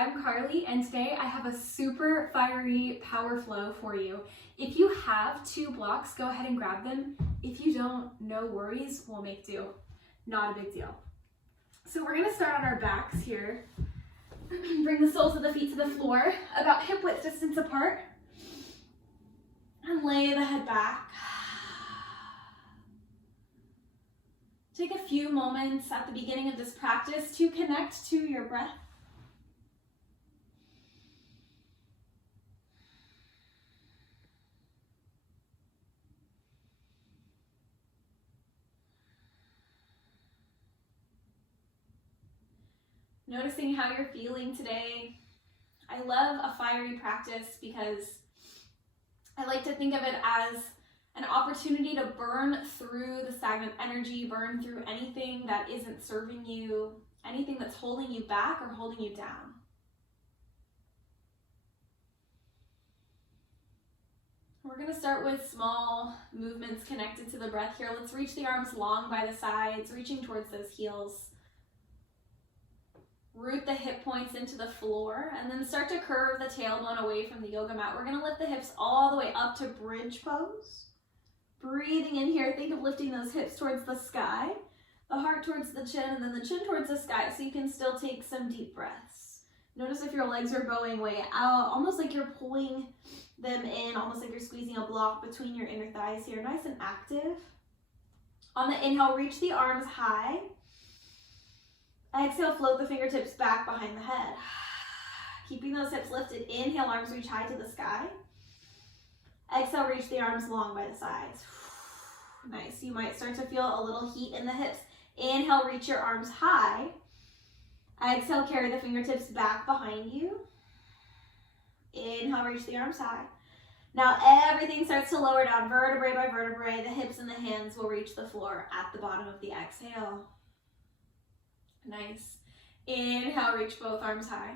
I'm Carly, and today I have a super fiery power flow for you. If you have 2 blocks, go ahead and grab them. If you don't, no worries, we'll make do. Not a big deal. So we're gonna start on our backs here. Bring the soles of the feet to the floor, about hip width distance apart, and lay the head back. Take a few moments at the beginning of this practice to connect to your breath. Noticing how you're feeling today. I love a fiery practice because I like to think of it as an opportunity to burn through the stagnant energy, burn through anything that isn't serving you, anything that's holding you back or holding you down. We're going to start with small movements connected to the breath here. Let's reach the arms long by the sides, reaching towards those heels. Root the hip points into the floor and then start to curve the tailbone away from the yoga mat. We're going to lift the hips all the way up to bridge pose. Breathing in here, think of lifting those hips towards the sky, the heart towards the chin, and then the chin towards the sky so you can still take some deep breaths. Notice if your legs are bowing way out, almost like you're pulling them in, almost like you're squeezing a block between your inner thighs here, nice and active. On the inhale, reach the arms high. Exhale, float the fingertips back behind the head. Keeping those hips lifted, inhale, arms reach high to the sky. Exhale, reach the arms long by the sides. Nice. You might start to feel a little heat in the hips. Inhale, reach your arms high. Exhale, carry the fingertips back behind you. Inhale, reach the arms high. Now everything starts to lower down vertebrae by vertebrae. The hips and the hands will reach the floor at the bottom of the exhale. Nice. Inhale, reach both arms high.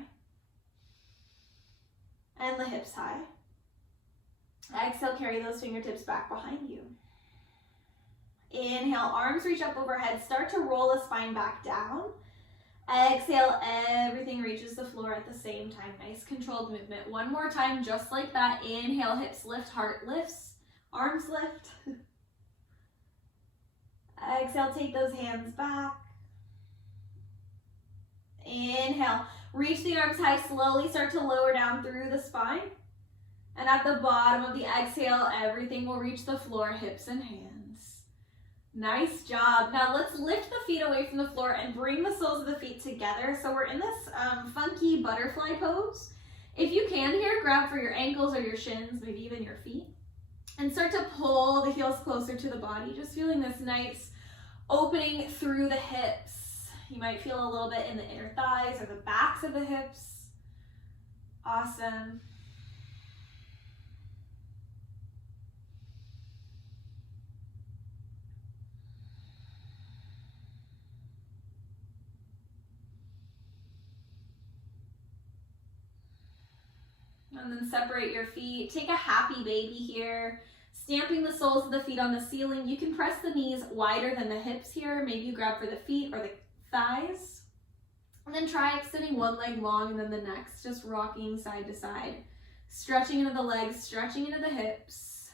And the hips high. Exhale, carry those fingertips back behind you. Inhale, arms reach up overhead. Start to roll the spine back down. Exhale, everything reaches the floor at the same time. Nice controlled movement. One more time, just like that. Inhale, hips lift, heart lifts, arms lift. Exhale, take those hands back. Inhale, reach the arms high, slowly start to lower down through the spine. And at the bottom of the exhale, everything will reach the floor, hips and hands. Nice job. Now let's lift the feet away from the floor and bring the soles of the feet together. So we're in this funky butterfly pose. If you can here, grab for your ankles or your shins, maybe even your feet. And start to pull the heels closer to the body, just feeling this nice opening through the hips. You might feel a little bit in the inner thighs or the backs of the hips. Awesome. And then separate your feet. Take a happy baby here. Stamping the soles of the feet on the ceiling. You can press the knees wider than the hips here. Maybe you grab for the feet or the thighs. And then try extending one leg long and then the next. Just rocking side to side. Stretching into the legs, stretching into the hips.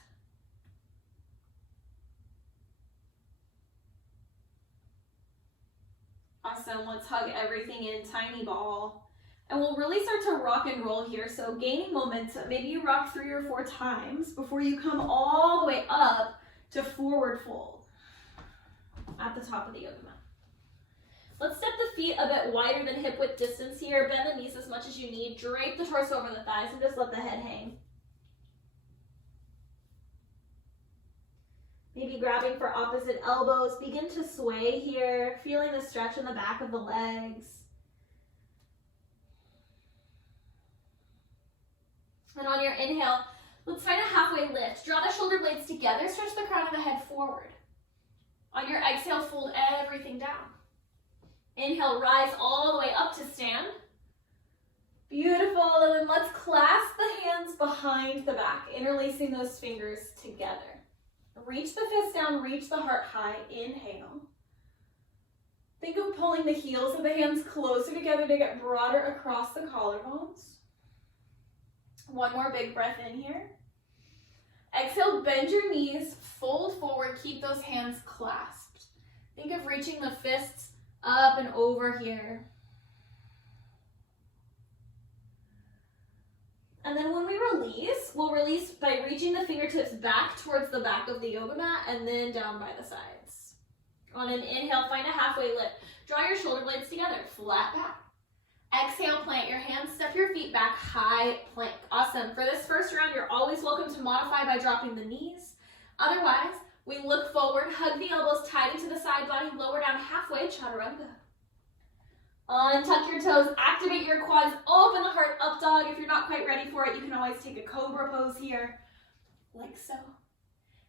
Awesome. Let's hug everything in, tiny ball. And we'll really start to rock and roll here. So gaining momentum, maybe you rock 3 or 4 times before you come all the way up to forward fold at the top of the yoga mat. Let's step the feet a bit wider than hip width distance here. Bend the knees as much as you need. Drape the torso over the thighs and just let the head hang. Maybe grabbing for opposite elbows. Begin to sway here, feeling the stretch in the back of the legs. And on your inhale, let's find a halfway lift. Draw the shoulder blades together, stretch the crown of the head forward. On your exhale, fold everything down. Inhale, rise all the way up to stand. Beautiful, and then let's clasp the hands behind the back, interlacing those fingers together. Reach the fist down, reach the heart high, inhale. Think of pulling the heels of the hands closer together to get broader across the collarbones. One more big breath in here. Exhale, bend your knees, fold forward, keep those hands clasped. Think of reaching the fists up and over here. And then when we release, we'll release by reaching the fingertips back towards the back of the yoga mat and then down by the sides. On an inhale, find a halfway lift. Draw your shoulder blades together, flat back. Exhale, plant your hands, step your feet back, high plank. Awesome. For this first round, you're always welcome to modify by dropping the knees. Otherwise, we look forward, hug the elbows tight into the side body, lower down halfway, chaturanga. Untuck your toes, activate your quads, open the heart, up dog. If you're not quite ready for it, you can always take a cobra pose here, like so.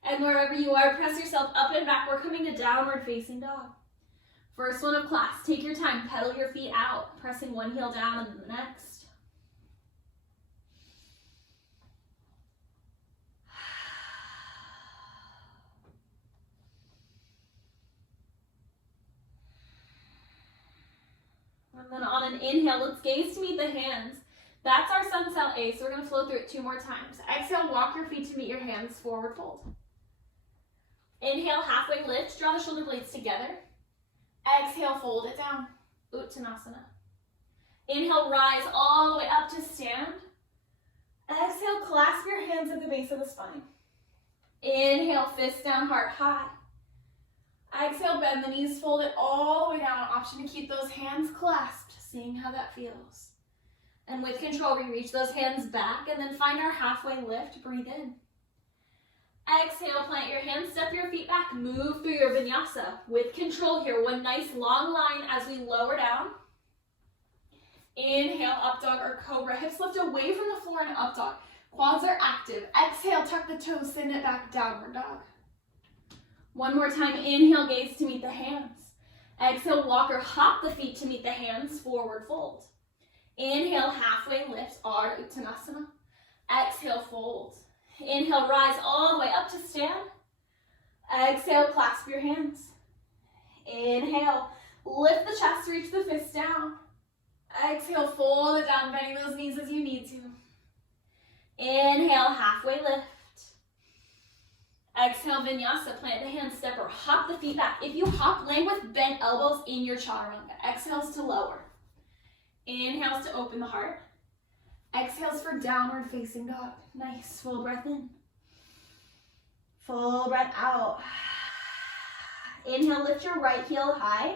And wherever you are, press yourself up and back. We're coming to downward facing dog. First one of class, take your time, pedal your feet out, pressing one heel down and then the next. And then on an inhale, let's gaze to meet the hands. That's our sun cell A, so we're going to flow through it 2 more times. Exhale, walk your feet to meet your hands, forward fold. Inhale, halfway lift, draw the shoulder blades together. Exhale, fold it down, Uttanasana. Inhale, rise all the way up to stand. Exhale, clasp your hands at the base of the spine. Inhale, fist down, heart high. Exhale, bend the knees, fold it all the way down. Option to keep those hands clasped, seeing how that feels. And with control, we reach those hands back and then find our halfway lift, breathe in. Exhale, plant your hands, step your feet back, move through your vinyasa. With control here, one nice long line as we lower down. Inhale, up dog or cobra. Hips lift away from the floor and up dog. Quads are active. Exhale, tuck the toes, send it back, downward dog. One more time, inhale, gaze to meet the hands. Exhale, walk or hop the feet to meet the hands, forward fold. Inhale, halfway lift, Ardha Uttanasana. Exhale, fold. Inhale, rise all the way up to stand. Exhale, clasp your hands. Inhale, lift the chest, reach the fists down. Exhale, fold it down, bending those knees as you need to. Inhale, halfway lift. Exhale, vinyasa, plant the hands, step or hop the feet back. If you hop, land with bent elbows in your chaturanga. Exhales to lower. Inhales to open the heart. Exhales for downward facing dog. Nice, full breath in. Full breath out. Inhale, lift your right heel high.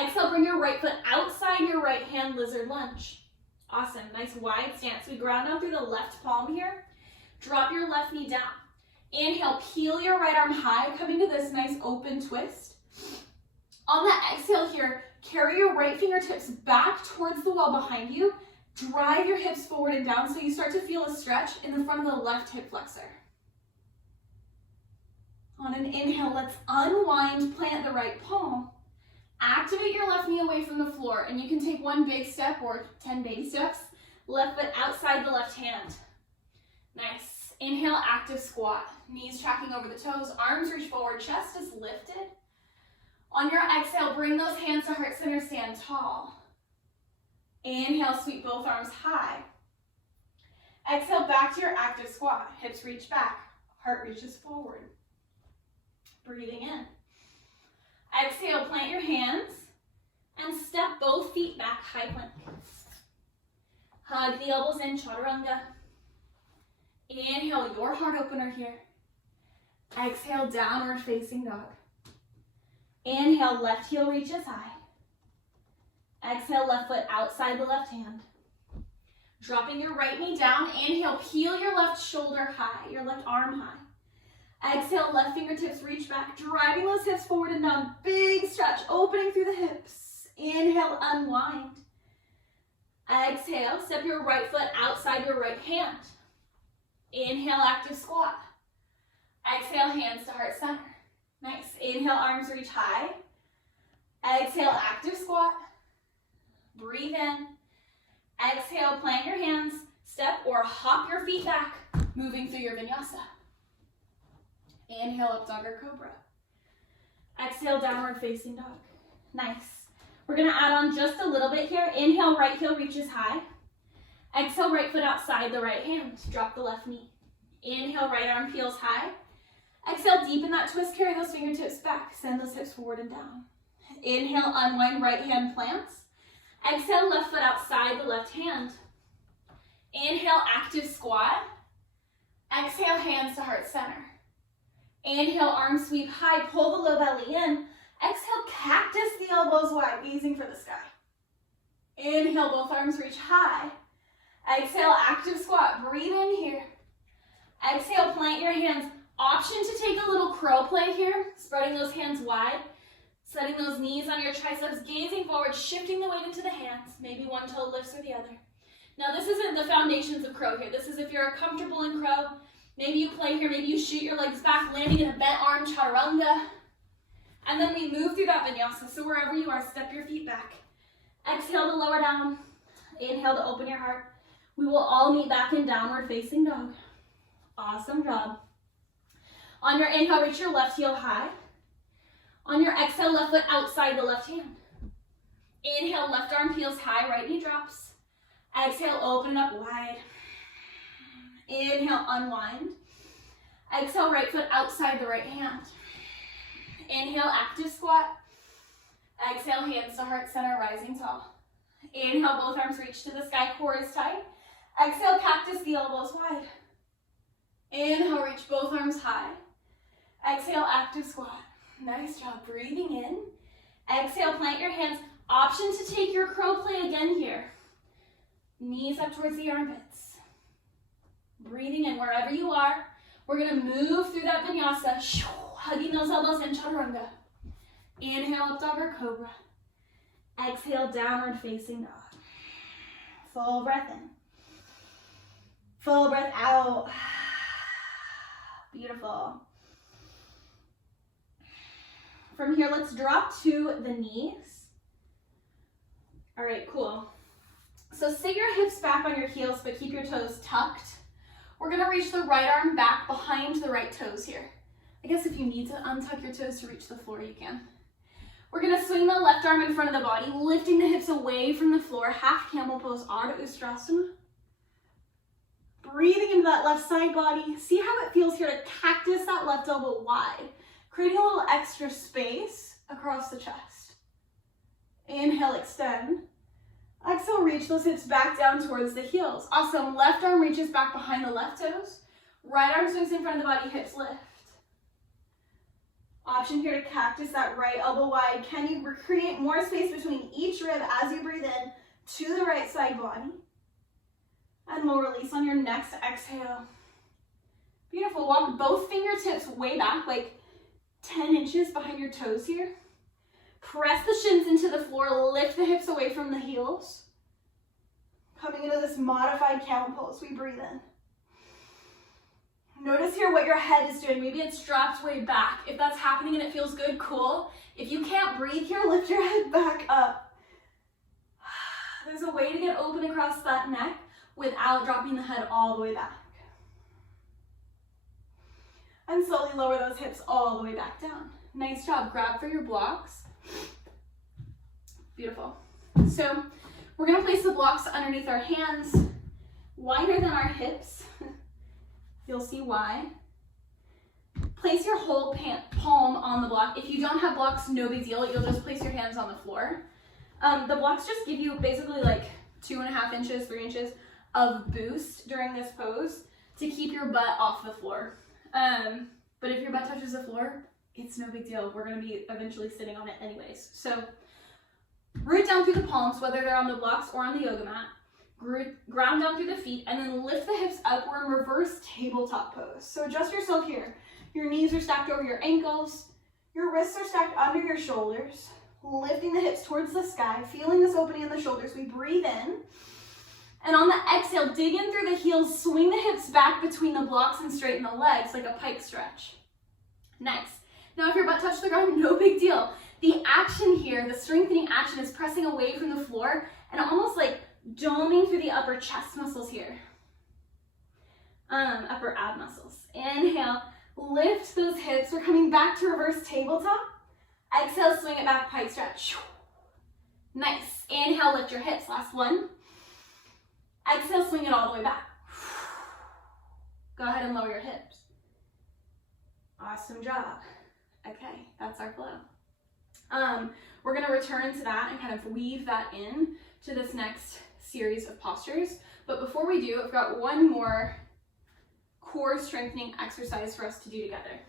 Exhale, bring your right foot outside your right hand, lizard lunge. Awesome, nice wide stance. We ground down through the left palm here. Drop your left knee down. Inhale, peel your right arm high, coming to this nice open twist. On the exhale here, carry your right fingertips back towards the wall behind you. Drive your hips forward and down so you start to feel a stretch in the front of the left hip flexor. On an inhale, let's unwind, plant the right palm. Activate your left knee away from the floor, and you can take one big step or 10 baby steps. Left foot outside the left hand. Nice. Inhale, active squat. Knees tracking over the toes, arms reach forward, chest is lifted. On your exhale, bring those hands to heart center, stand tall. Inhale, sweep both arms high. Exhale, back to your active squat. Hips reach back, heart reaches forward. Breathing in. Exhale, plant your hands and step both feet back, high plank. Hug the elbows in, chaturanga. Inhale, your heart opener here. Exhale, downward facing dog. Inhale, left heel reaches high. Exhale, left foot outside the left hand. Dropping your right knee down. Inhale, peel your left shoulder high, your left arm high. Exhale, left fingertips reach back, driving those hips forward and down. Big stretch, opening through the hips. Inhale, unwind. Exhale, step your right foot outside your right hand. Inhale, active squat. Exhale, hands to heart center. Nice. Inhale, arms reach high. Exhale, active squat. Breathe in. Exhale, plant your hands, step or hop your feet back, moving through your vinyasa. Inhale, up dog or cobra. Exhale, downward facing dog. Nice. We're gonna add on just a little bit here. Inhale, right heel reaches high. Exhale, right foot outside the right hand. Drop the left knee. Inhale, right arm peels high. Exhale, deepen that twist, carry those fingertips back. Send those hips forward and down. Inhale, unwind, right hand plants. Exhale, left foot outside the left hand. Inhale, active squat. Exhale, hands to heart center. Inhale, arms sweep high, pull the low belly in. Exhale, cactus the elbows wide, gazing for the sky. Inhale, both arms reach high. Exhale, active squat, breathe in here. Exhale, plant your hands. Option to take a little crow play here, spreading those hands wide, setting those knees on your triceps, gazing forward, shifting the weight into the hands. Maybe one toe lifts or the other. Now this isn't the foundations of crow here. This is if you're comfortable in crow. Maybe you play here, maybe you shoot your legs back, landing in a bent arm chaturanga. And then we move through that vinyasa. So wherever you are, step your feet back. Exhale to lower down. Inhale to open your heart. We will all meet back in downward facing dog. Awesome job. On your inhale, reach your left heel high. On your exhale, left foot outside the left hand. Inhale, left arm peels high, right knee drops. Exhale, open up wide. Inhale, unwind. Exhale, right foot outside the right hand. Inhale, active squat. Exhale, hands to heart center, rising tall. Inhale, both arms reach to the sky, core is tight. Exhale, cactus the elbows wide. Inhale, reach both arms high. Exhale, active squat. Nice job, breathing in. Exhale, plant your hands. Option to take your crow play again here. Knees up towards the armpits. Breathing in wherever you are. We're gonna move through that vinyasa, hugging those elbows in chaturanga. Inhale, up dog or cobra. Exhale, downward facing dog. Full breath in. Full breath out. Beautiful. From here, let's drop to the knees. All right, cool. So sit your hips back on your heels, but keep your toes tucked. We're gonna reach the right arm back behind the right toes here. I guess if you need to untuck your toes to reach the floor, you can. We're gonna swing the left arm in front of the body, lifting the hips away from the floor, half camel pose, Ardha Ustrasana. Breathing into that left side body. See how it feels here to cactus that left elbow wide, creating a little extra space across the chest. Inhale, extend. Exhale, reach those hips back down towards the heels. Awesome, left arm reaches back behind the left toes. Right arm swings in front of the body, hips lift. Option here to cactus that right elbow wide. Can you create more space between each rib as you breathe in to the right side body? And we'll release on your next exhale. Beautiful, walk both fingertips way back, like 10 inches behind your toes here. Press the shins into the floor, lift the hips away from the heels. Coming into this modified camel pose, we breathe in. Notice here what your head is doing. Maybe it's dropped way back. If that's happening and it feels good, cool. If you can't breathe here, lift your head back up. There's a way to get open across that neck without dropping the head all the way back. And slowly lower those hips all the way back down. Nice job. Grab for your blocks. Beautiful. So we're going to place the blocks underneath our hands, wider than our hips. You'll see why. Place your whole palm on the block. If you don't have blocks, no big deal. You'll just place your hands on the floor. The blocks just give you basically like 2.5 inches, 3 inches of boost during this pose to keep your butt off the floor. But if your butt touches the floor, it's no big deal. We're going to be eventually sitting on it anyways. So root down through the palms, whether they're on the blocks or on the yoga mat. Ground down through the feet, and then lift the hips up. We're in reverse tabletop pose. So adjust yourself here. Your knees are stacked over your ankles. Your wrists are stacked under your shoulders. Lifting the hips towards the sky, feeling this opening in the shoulders. We breathe in. And on the exhale, dig in through the heels, swing the hips back between the blocks and straighten the legs like a pike stretch. Nice. Now if your butt touched the ground, no big deal. The action here, the strengthening action, is pressing away from the floor and almost like doming through the upper chest muscles here. Upper ab muscles. Inhale, lift those hips. We're coming back to reverse tabletop. Exhale, swing it back, pike stretch. Nice. Inhale, lift your hips. Last one. Exhale, swing it all the way back. Go ahead and lower your hips. Awesome job. Okay, that's our flow. We're gonna return to that and kind of weave that in to this next series of postures. But before we do, I've got one more core strengthening exercise for us to do together.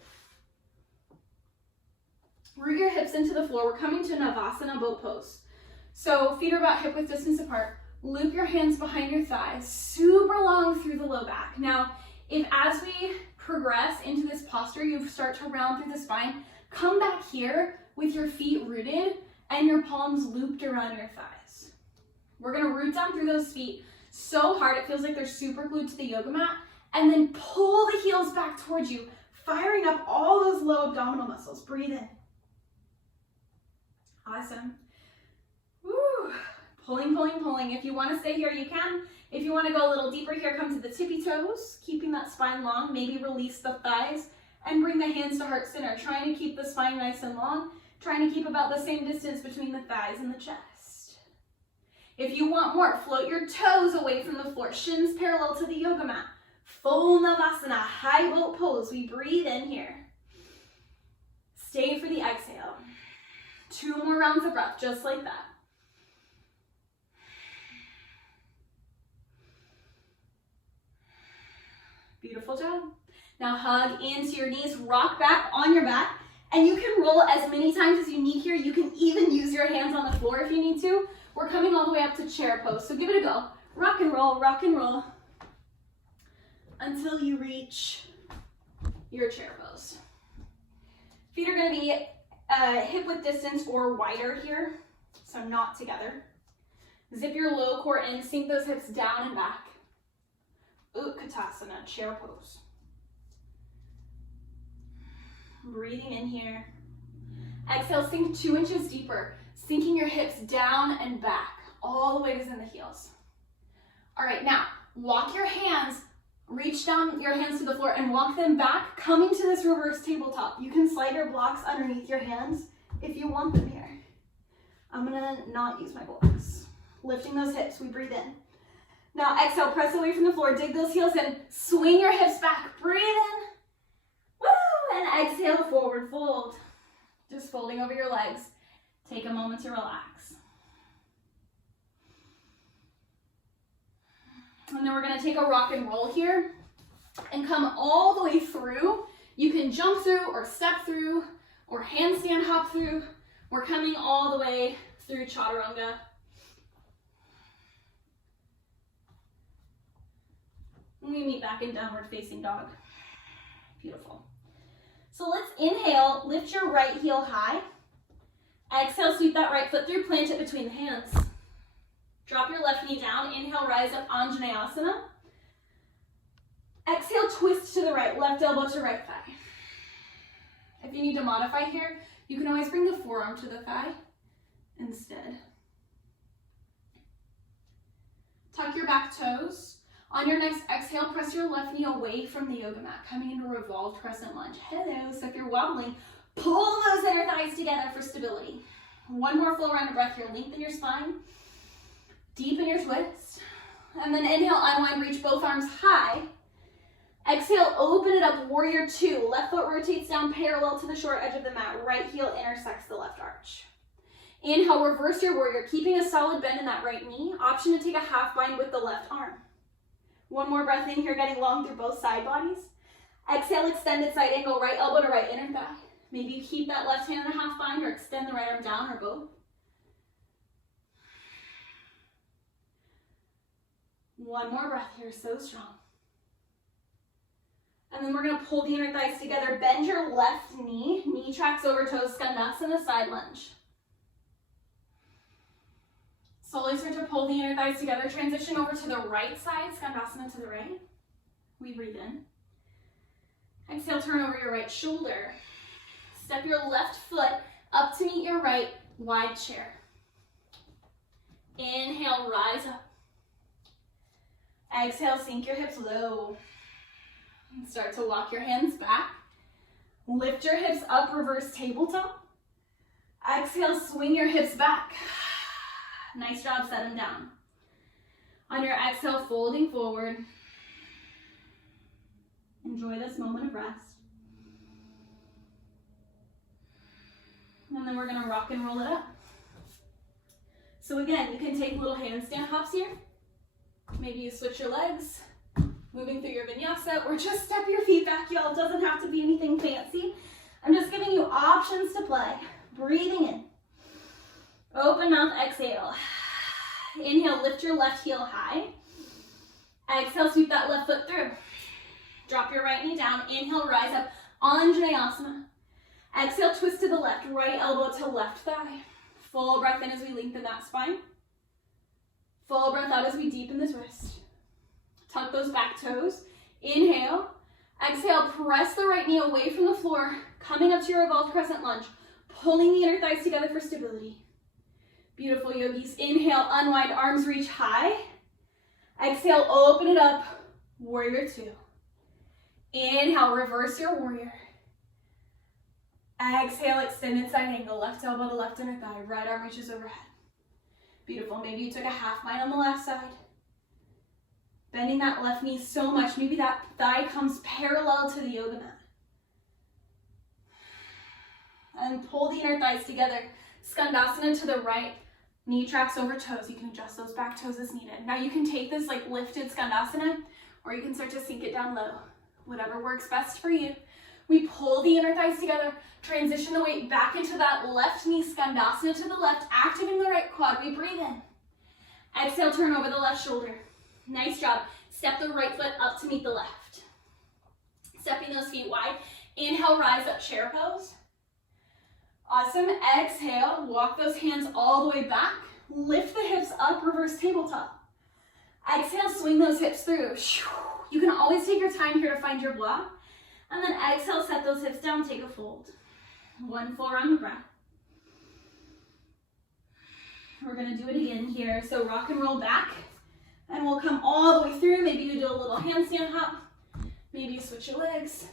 Root your hips into the floor. We're coming to Navasana boat pose. So feet are about hip width distance apart. Loop your hands behind your thighs, super long through the low back. Now, if as we progress into this posture, you start to round through the spine, come back here with your feet rooted and your palms looped around your thighs. We're gonna root down through those feet so hard it feels like they're super glued to the yoga mat, and then pull the heels back towards you, firing up all those low abdominal muscles. Breathe in. Awesome. Woo. Pulling, pulling, pulling. If you want to stay here, you can. If you want to go a little deeper here, come to the tippy toes, keeping that spine long. Maybe release the thighs and bring the hands to heart center, trying to keep the spine nice and long, trying to keep about the same distance between the thighs and the chest. If you want more, float your toes away from the floor, shins parallel to the yoga mat. Full Navasana, high boat pose. We breathe in here. Stay for the exhale. 2 more rounds of breath, just like that. Beautiful job. Now hug into your knees, rock back on your back, and you can roll as many times as you need here. You can even use your hands on the floor if you need to. We're coming all the way up to chair pose, so give it a go. Rock and roll until you reach your chair pose. Feet are gonna be hip width distance or wider here, so not together. Zip your low core in, sink those hips down and back. Utkatasana, chair pose. Breathing in here. Exhale, sink 2 inches deeper, sinking your hips down and back. All the weight is in the heels. All right, now walk your hands, reach down your hands to the floor and walk them back, coming to this reverse tabletop. You can slide your blocks underneath your hands if you want them here. I'm gonna not use my blocks. Lifting those hips, we breathe in. Now exhale, press away from the floor, dig those heels in, swing your hips back, breathe in. Woo! And exhale, forward fold. Just folding over your legs. Take a moment to relax. And then we're gonna take a rock and roll here and come all the way through. You can jump through or step through or handstand hop through. We're coming all the way through chaturanga. And we meet back in downward facing dog. Beautiful. So let's inhale, lift your right heel high. Exhale, sweep that right foot through, plant it between the hands. Drop your left knee down, inhale, rise up, Anjaneyasana. Exhale, twist to the right, left elbow to right thigh. If you need to modify here, you can always bring the forearm to the thigh instead. Tuck your back toes. On your next exhale, press your left knee away from the yoga mat, coming into revolved crescent lunge. Hello, so if you're wobbling, pull those inner thighs together for stability. One more full round of breath here, lengthen your spine, deepen your twist, and then inhale, unwind, reach both arms high. Exhale, open it up, warrior 2. Left foot rotates down parallel to the short edge of the mat, right heel intersects the left arch. Inhale, reverse your warrior, keeping a solid bend in that right knee. Option to take a half bind with the left arm. One more breath in here, getting long through both side bodies. Exhale, extended side angle, right elbow to right inner thigh. Maybe you keep that left hand in a half bind or extend the right arm down or both. One more breath here, so strong. And then we're gonna pull the inner thighs together, bend your left knee, knee tracks over toes, Skandasana, side lunge. Slowly start to pull the inner thighs together, transition over to the right side, Skandasana to the right. We breathe in. Exhale, turn over your right shoulder. Step your left foot up to meet your right, wide chair. Inhale, rise up. Exhale, sink your hips low. And start to walk your hands back. Lift your hips up, reverse tabletop. Exhale, swing your hips back. Nice job, set them down. On your exhale, folding forward. Enjoy this moment of rest. And then we're gonna rock and roll it up. So again, you can take little handstand hops here. Maybe you switch your legs, moving through your vinyasa, or just step your feet back, y'all. It doesn't have to be anything fancy. I'm just giving you options to play. Breathing in. Open mouth, exhale. Inhale, lift your left heel high. Exhale, sweep that left foot through. Drop your right knee down. Inhale, rise up, unconventional. Exhale, twist to the left, right elbow to left thigh. Full breath in as we lengthen that spine. Full breath out as we deepen the twist. Tuck those back toes. Inhale. Exhale, press the right knee away from the floor, coming up to your revolved crescent lunge, pulling the inner thighs together for stability. Beautiful, yogis. Inhale, unwind, arms reach high. Exhale, open it up, warrior two. Inhale, reverse your warrior. Exhale, extended side angle, left elbow to left inner thigh, right arm reaches overhead. Beautiful, maybe you took a half bind on the left side. Bending that left knee so much, maybe that thigh comes parallel to the yoga mat. And pull the inner thighs together. Skandasana to the right, knee tracks over toes. You can adjust those back toes as needed. Now you can take this like lifted Skandasana, or you can start to sink it down low. Whatever works best for you. We pull the inner thighs together, transition the weight back into that left knee, Skandasana to the left, activating the right quad. We breathe in. Exhale, turn over the left shoulder. Nice job. Step the right foot up to meet the left. Stepping those feet wide. Inhale, rise up, chair pose. Awesome. Exhale, walk those hands all the way back. Lift the hips up, reverse tabletop. Exhale, swing those hips through. You can always take your time here to find your block. And then exhale, set those hips down, take a fold. One full round of breath. We're gonna do it again here. So rock and roll back. And we'll come all the way through. Maybe you do a little handstand hop. Maybe you switch your legs.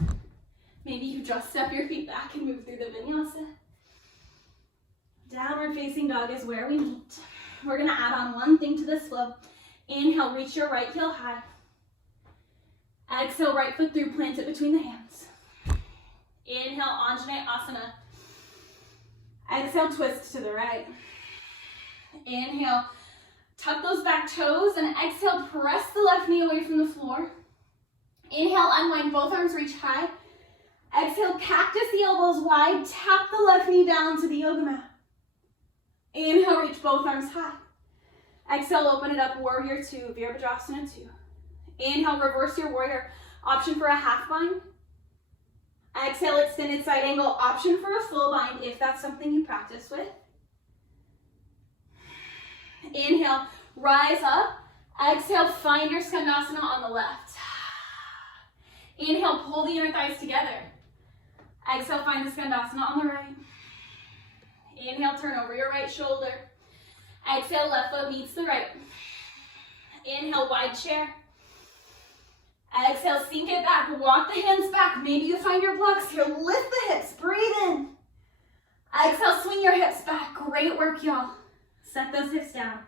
Maybe you just step your feet back and move through the vinyasa. Downward facing dog is where we meet. We're gonna add on one thing to this flow. Inhale, reach your right heel high. Exhale, right foot through, plant it between the hands. Inhale, Anjaneyasana. Exhale, twist to the right. Inhale, tuck those back toes, and exhale, press the left knee away from the floor. Inhale, unwind, both arms reach high. Exhale, cactus the elbows wide, tap the left knee down to the yoga mat. Inhale, reach both arms high. Exhale, open it up, warrior two, Virabhadrasana two. Inhale, reverse your warrior, option for a half bind. Exhale, extended side angle, option for a full bind if that's something you practice with. Inhale, rise up. Exhale, find your Skandasana on the left. Inhale, pull the inner thighs together. Exhale, find the Skandasana on the right. Inhale, turn over your right shoulder. Exhale, left foot meets the right. Inhale, wide chair. Exhale, sink it back, walk the hands back. Maybe you find your blocks here. Lift the hips, breathe in. Exhale, swing your hips back. Great work, y'all. Set those hips down.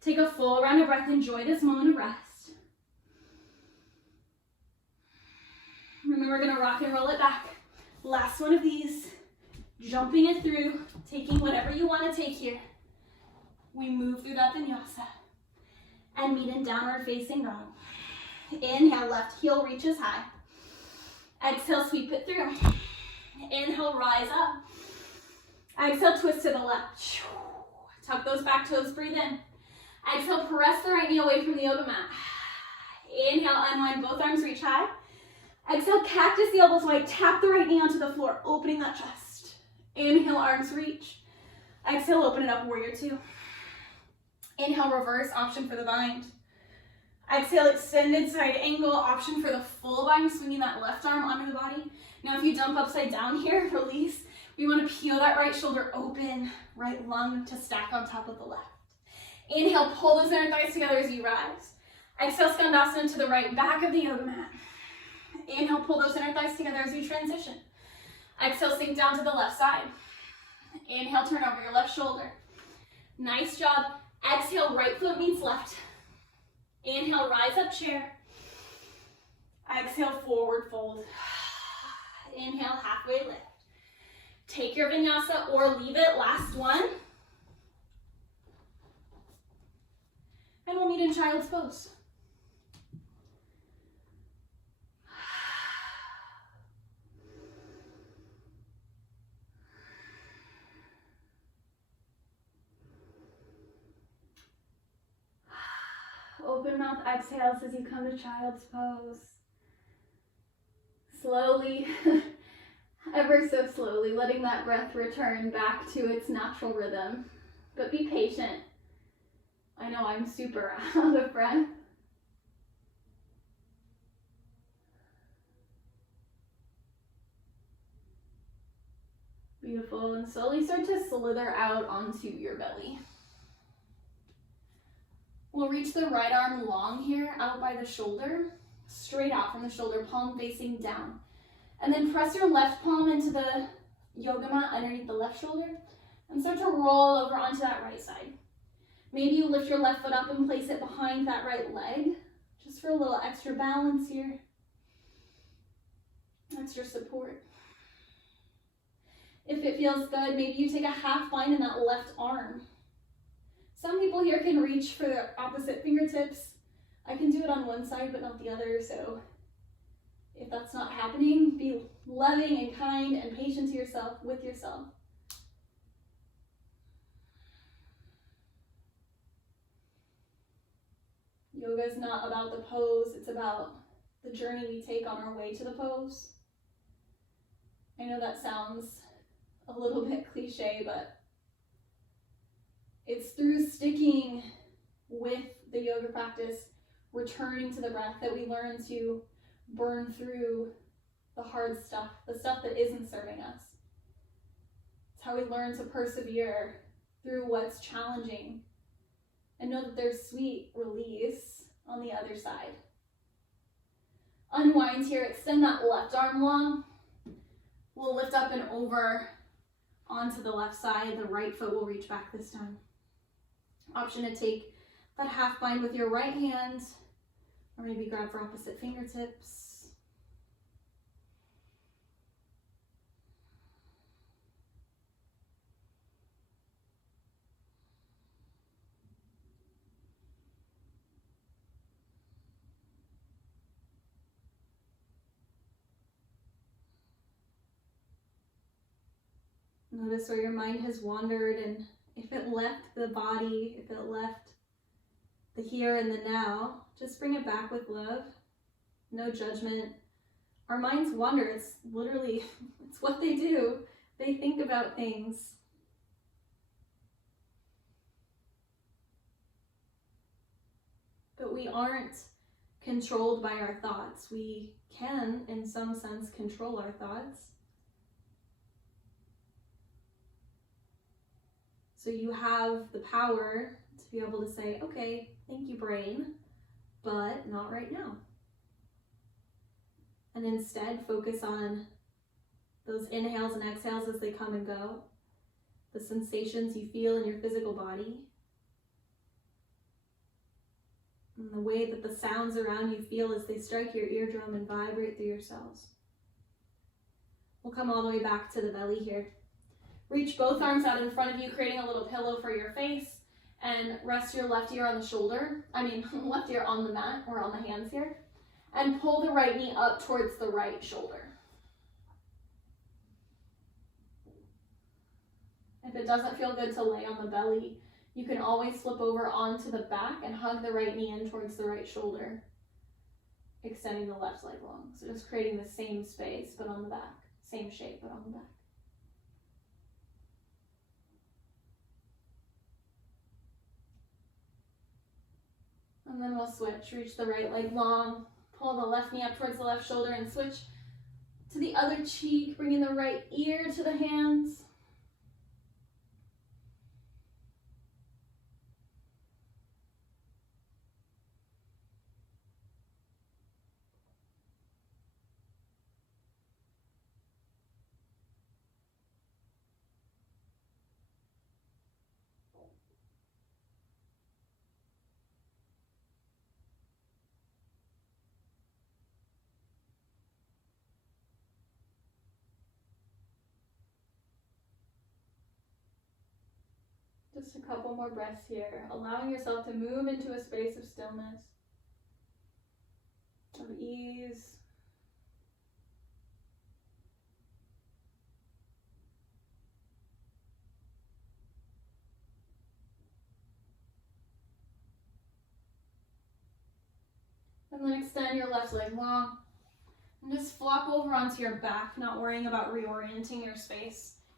Take a full round of breath. Enjoy this moment of rest. And then we're gonna rock and roll it back. Last one of these. Jumping it through, taking whatever you wanna take here. We move through that vinyasa and meet in downward facing dog. Inhale, left heel reaches high. Exhale, sweep it through. Inhale, rise up. Exhale, twist to the left. Tuck those back toes, breathe in. Exhale, press the right knee away from the yoga mat. Inhale, unwind, both arms reach high. Exhale, cactus the elbows wide, tap the right knee onto the floor, opening that chest. Inhale, arms reach. Exhale, open it up, warrior two. Inhale, reverse, option for the bind. Exhale, extended side angle, option for the full bind, swinging that left arm under the body. Now if you dump upside down here, release. We want to peel that right shoulder open, right lung to stack on top of the left. Inhale, pull those inner thighs together as you rise. Exhale, Skandasana to the right, back of the yoga mat. Inhale, pull those inner thighs together as we transition. Exhale, sink down to the left side. Inhale, turn over your left shoulder. Nice job. Exhale, right foot meets left. Inhale, rise up chair. Exhale, forward fold. Inhale, halfway lift. Take your vinyasa or leave it, last one. And we'll meet in child's pose. Open mouth exhales as you come to child's pose. Slowly, ever so slowly, letting that breath return back to its natural rhythm. But be patient. I know I'm super out of breath. Beautiful, and slowly start to slither out onto your belly. We'll reach the right arm long here, out by the shoulder, straight out from the shoulder, palm facing down. And then press your left palm into the yoga mat underneath the left shoulder and start to roll over onto that right side. Maybe you lift your left foot up and place it behind that right leg, just for a little extra balance here, extra support. If it feels good, maybe you take a half bind in that left arm. Some people here can reach for the opposite fingertips. I can do it on one side but not the other, so if that's not happening, be loving and kind and patient to yourself, with yourself. Yoga is not about the pose, it's about the journey we take on our way to the pose. I know that sounds a little bit cliche, but it's through sticking with the yoga practice, returning to the breath, that we learn to burn through the hard stuff, the stuff that isn't serving us. It's how we learn to persevere through what's challenging and know that there's sweet release on the other side. Unwind here, extend that left arm long. We'll lift up and over onto the left side. The right foot will reach back this time. Option to take that half bind with your right hand, or maybe grab for opposite fingertips. Notice where your mind has wandered, and if it left the body, if it left the here and the now, just bring it back with love. No judgment. Our minds wander. It's literally, it's what they do. They think about things. But we aren't controlled by our thoughts. We can, in some sense, control our thoughts. So you have the power to be able to say, okay, thank you, brain, but not right now. And instead focus on those inhales and exhales as they come and go, the sensations you feel in your physical body, and the way that the sounds around you feel as they strike your eardrum and vibrate through your cells. We'll come all the way back to the belly here. Reach both arms out in front of you, creating a little pillow for your face, and rest your left ear on the shoulder. Left ear on the mat or on the hands here. And pull the right knee up towards the right shoulder. If it doesn't feel good to lay on the belly, you can always flip over onto the back and hug the right knee in towards the right shoulder, extending the left leg long. So just creating the same space, but on the back. Same shape, but on the back. And then we'll switch. Reach the right leg long, pull the left knee up towards the left shoulder, and switch to the other cheek, bringing the right ear to the hands. Just a couple more breaths here, allowing yourself to move into a space of stillness, of ease. And then extend your left leg long. And just flop over onto your back, not worrying about reorienting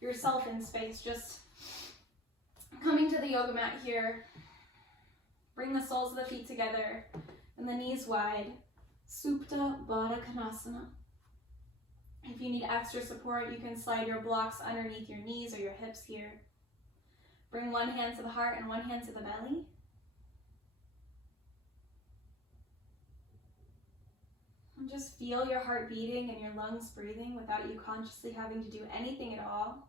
yourself in space. Just coming to the yoga mat here. Bring the soles of the feet together and the knees wide. Supta Baddha Konasana. If you need extra support, you can slide your blocks underneath your knees or your hips here. Bring one hand to the heart and one hand to the belly. And just feel your heart beating and your lungs breathing without you consciously having to do anything at all.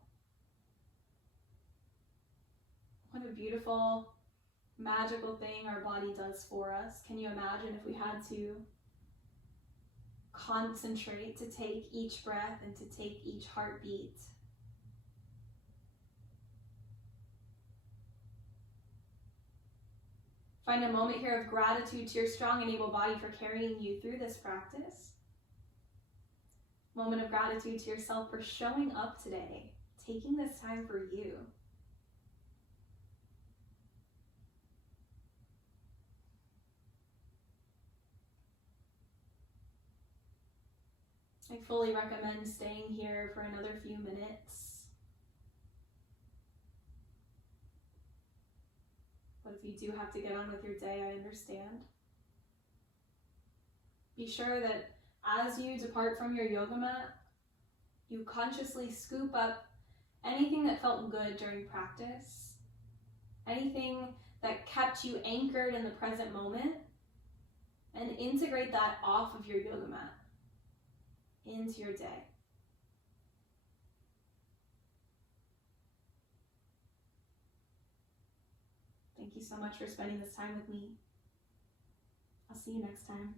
What a beautiful, magical thing our body does for us. Can you imagine if we had to concentrate to take each breath and to take each heartbeat? Find a moment here of gratitude to your strong and able body for carrying you through this practice. Moment of gratitude to yourself for showing up today, taking this time for you. I fully recommend staying here for another few minutes. But if you do have to get on with your day, I understand. Be sure that as you depart from your yoga mat, you consciously scoop up anything that felt good during practice, anything that kept you anchored in the present moment, and integrate that off of your yoga mat into your day. Thank you so much for spending this time with me. I'll see you next time.